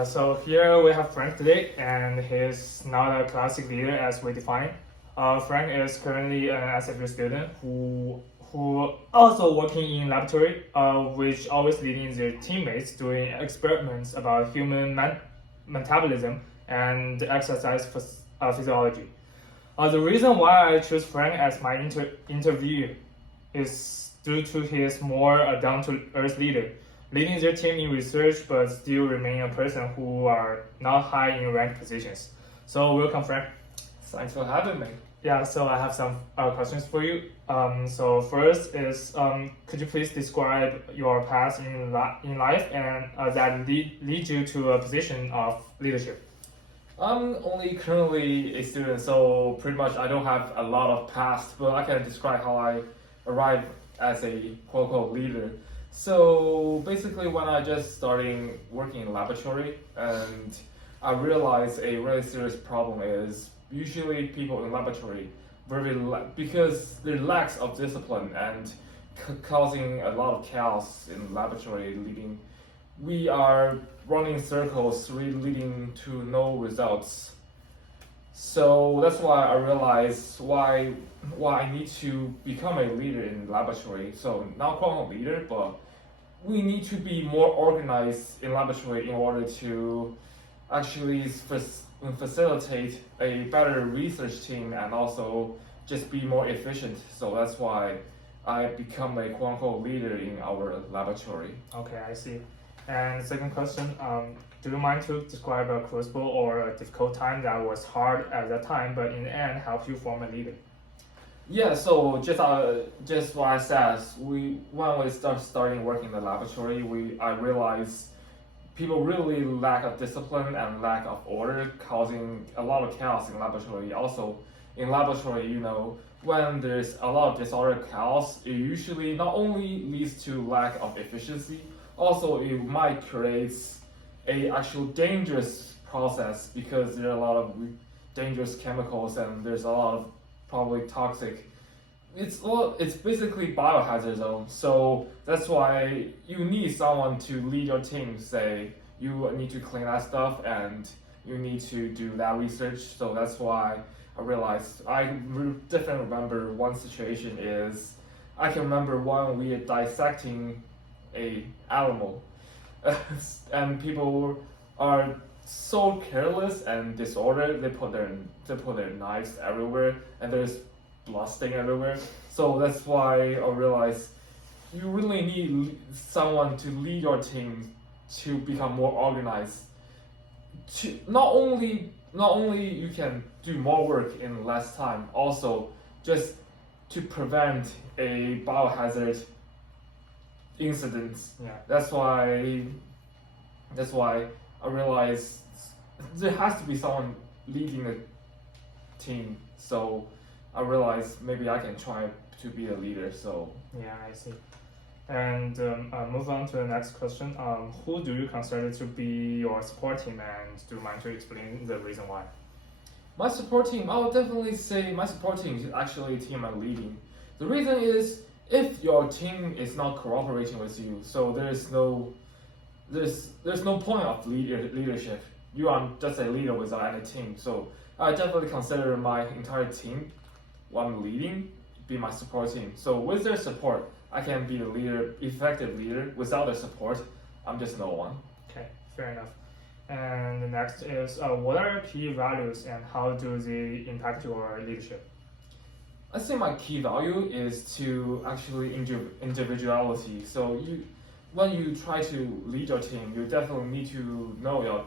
So here we have Frank today, and he's not a classic leader as we define. Frank is currently an SFU student who also working in laboratory, which always leading their teammates doing experiments about human metabolism and exercise physiology. The reason why I choose Frank as my interview is due to his more down-to-earth leader, leading their team in research but still remain a person who are not high in ranked positions. So welcome, Frank. Thanks for having me. Yeah, so I have some questions for you. So first is, could you please describe your path in life and that lead you to a position of leadership? I'm only currently a student, so pretty much I don't have a lot of past, but I can describe how I arrived as a quote-unquote leader. So basically when I just started working in laboratory, and I realized a really serious problem is usually people in laboratory because there lacks of discipline and causing a lot of chaos in laboratory, leading we are running circles really leading to no results. So that's why I realized why I need to become a leader in laboratory. So not quote leader, but we need to be more organized in laboratory in order to actually facilitate a better research team and also just be more efficient. So that's why I become a quote unquote leader in our laboratory. Okay, I see. And second question, do you mind to describe a crucible or a difficult time that was hard at that time, but in the end helped you form a leader? Yeah, so just what I said, when we starting working in the laboratory, I realized people really lack of discipline and lack of order, causing a lot of chaos in laboratory. Also, in laboratory, when there's a lot of disorder chaos, it usually not only leads to lack of efficiency, also it might create a actual dangerous process because there are a lot of dangerous chemicals and there's a lot of probably toxic. It's basically biohazard zone. So that's why you need someone to lead your team. Say you need to clean that stuff and you need to do that research. So that's why I realized definitely remember one situation is I can remember when we are dissecting a animal and people are so careless and disordered. They put their knives everywhere and there's blood stain everywhere. So that's why I realized you really need someone to lead your team to become more organized. To not only you can do more work in less time, also just to prevent a biohazard incidents. Yeah. That's why I realized there has to be someone leading a team. So I realized maybe I can try to be a leader. So yeah, I see. And move on to the next question. Who do you consider to be your support team, and do you mind to explain the reason why? my support team, I would definitely say my support team is actually a team I'm leading. The reason is if your team is not cooperating with you, so there's no point of leadership. You are just a leader without any team. So I definitely consider my entire team, what I'm leading, be my support team. So with their support, I can be a leader, effective leader. Without their support, I'm just no one. Okay, fair enough. And the next is, what are your key values and how do they impact your leadership? I think my key value is to actually individuality. So when you try to lead your team, you definitely need to know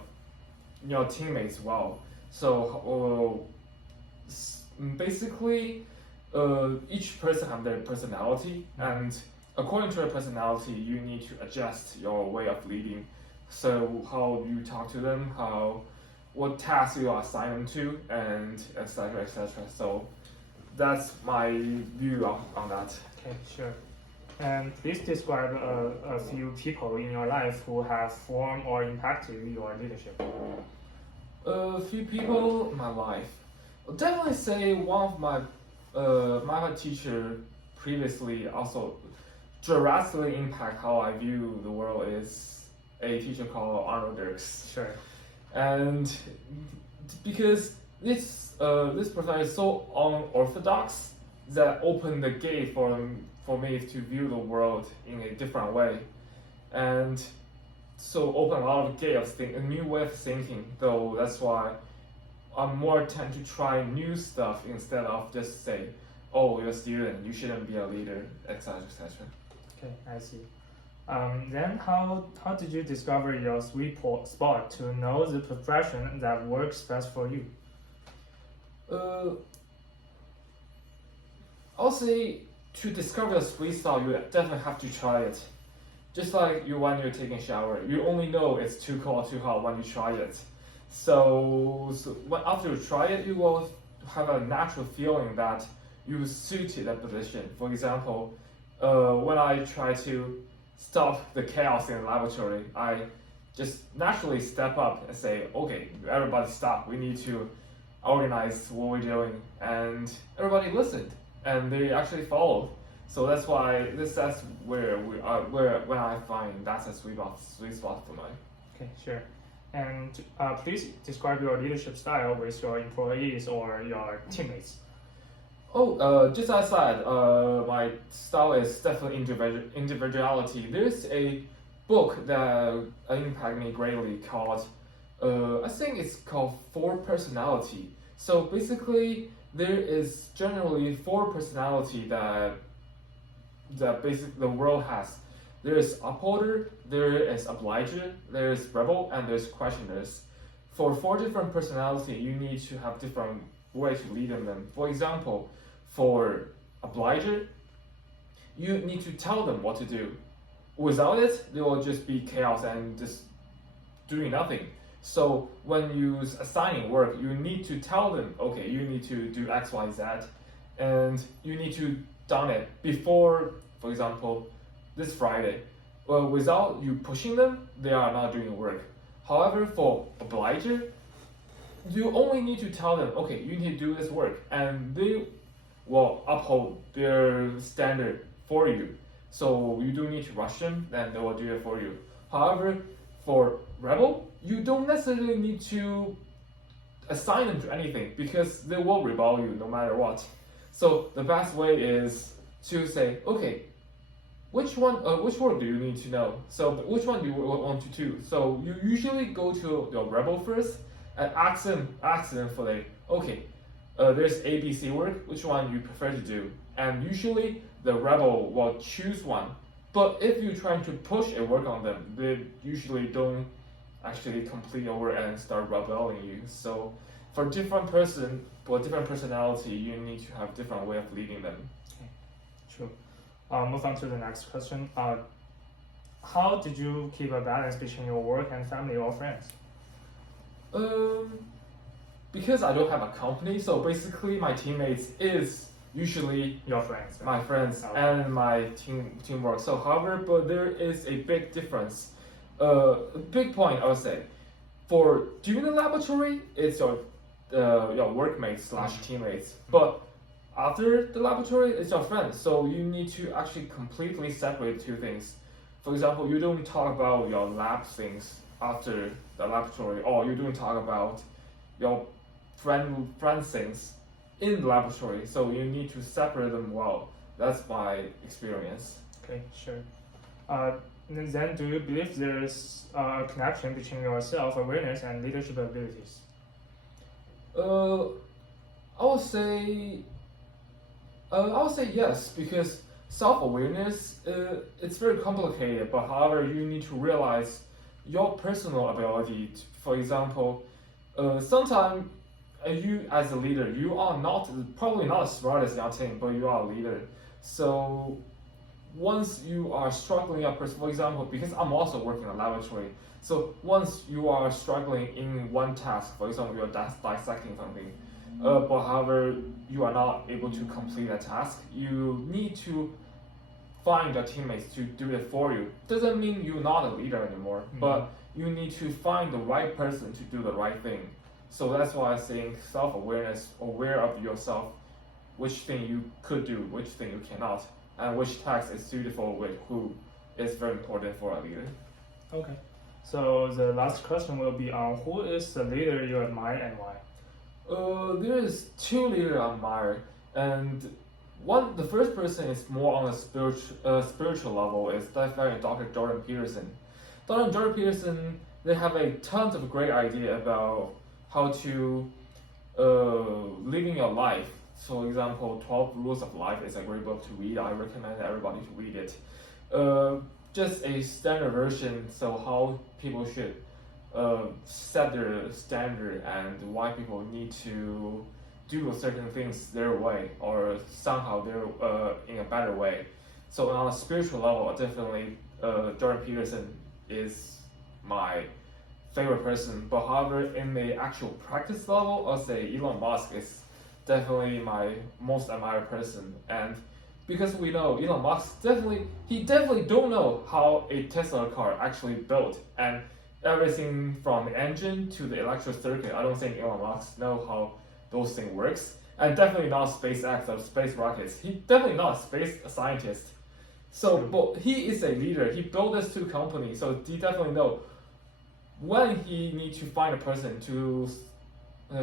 your teammates well. So basically, each person have their personality, and according to their personality, you need to adjust your way of leading. So how you talk to them, what tasks you assign them to, and etc. etc. So that's my view on that. Okay, sure. And please describe a few people in your life who have formed or impacted your leadership. A few people in my life. I'll definitely say one of my teacher previously also drastically impact how I view the world is a teacher called Arnold Dirks. Sure. And because this professor is so unorthodox that opened the gate for me to view the world in a different way, and so open a lot of gate of a new way of thinking. Though that's why I'm more tend to try new stuff instead of just say, oh, you're a student, you shouldn't be a leader, etc., etc. Okay, I see. Then how did you discover your sweet spot to know the profession that works best for you? I'll say to discover the sweet spot, you definitely have to try it. Just like you when you're taking a shower, you only know it's too cold or too hot when you try it. So after you try it, you will have a natural feeling that you suited that position. For example, when I try to stop the chaos in the laboratory, I just naturally step up and say, okay, everybody stop. We need to organize what we're doing. And everybody listened and they actually followed. So that's why that's where when I find that's a sweet spot for me. Okay, sure. And please describe your leadership style with your employees or your teammates. Oh, just as I said, my style is definitely individuality. There's a book that impacted me greatly called, I think it's called Four Personality. So basically, there is generally four personality that basically the world has. There is upholder, there is obliger, there is rebel, and there's questioners. For four different personality, you need to have different way to lead in them. For example, for obliger, you need to tell them what to do. Without it, they will just be chaos and just doing nothing. So when you assigning work, you need to tell them, okay, you need to do X, Y, Z, and you need to done it before, for example, this Friday. Well, without you pushing them, they are not doing work. However, for obliger, you only need to tell them, okay, you need to do this work, and they will uphold their standard for you. So you don't need to rush them, then they will do it for you. However, for rebel, you don't necessarily need to assign them to anything because they will rebel you no matter what. So the best way is to say, okay, which word do you need to know? So which one do you want to do? So you usually go to your rebel first and ask them for there's ABC word, which one you prefer to do? And usually the rebel will choose one. But if you're trying to push a work on them, they usually don't actually complete your work and start rebelling you. So for different personality, you need to have different way of leading them. Okay, true. Move on to the next question. How did you keep a balance between your work and family or friends? Because I don't have a company, so basically my teammates is usually Your friends. my friends Okay. and my teamwork. So however, but there is a big difference. A big point I would say. For doing the laboratory, it's your workmates / teammates. But after the laboratory, it's your friends. So you need to actually completely separate two things. For example, you don't talk about your lab things after the laboratory, or you don't talk about your friend things in the laboratory. So you need to separate them well. That's my experience. Okay, sure. Then do you believe there's a connection between your self-awareness and leadership abilities? I would say yes, because self-awareness it's very complicated. But however, you need to realize your personal ability. For example, sometimes you as a leader, you are probably not as smart as your team, but you are a leader. So once you are struggling for example, because I'm also working in a laboratory, so once you are struggling in one task, for example, you're dissecting something, but however, you are not able to complete a task, you need to find your teammates to do it for you. Doesn't mean you're not a leader anymore, but you need to find the right person to do the right thing. So that's why I think self-awareness, aware of yourself, which thing you could do, which thing you cannot, and which task is suitable with who is very important for a leader. Okay. So the last question will be on who is the leader you admire and why? There is two leaders I admire, and the first person is more on a spiritual level. Is definitely Dr. Jordan Peterson. Dr. Jordan Peterson, they have a tons of great idea about how to living your life. For example, 12 Rules of Life is a great book to read. I recommend everybody to read it. Just a standard version, so how people should set their standard and why people need to do certain things their way or somehow they're in a better way. So on a spiritual level, definitely Jordan Peterson is my favorite person. But however, in the actual practice level, I'll say Elon Musk is definitely my most admired person. And because we know Elon Musk definitely don't know how a Tesla car actually built and everything from the engine to the electric circuit. I don't think Elon Musk know how those things works. And definitely not SpaceX or space rockets. He definitely not a space scientist. So, but he is a leader. He built this two companies, so he definitely know when he need to find a person to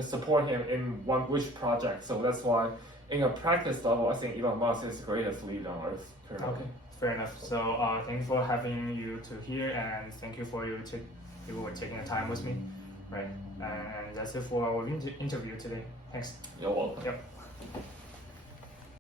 support him in which project. So that's why, in a practice level, I think Elon Musk is the greatest leader on Earth currently. Okay, fair enough. So thank you for having you to here, and thank you for you were taking the time with me, right? And that's it for our interview today. Thanks. You're welcome. Yep.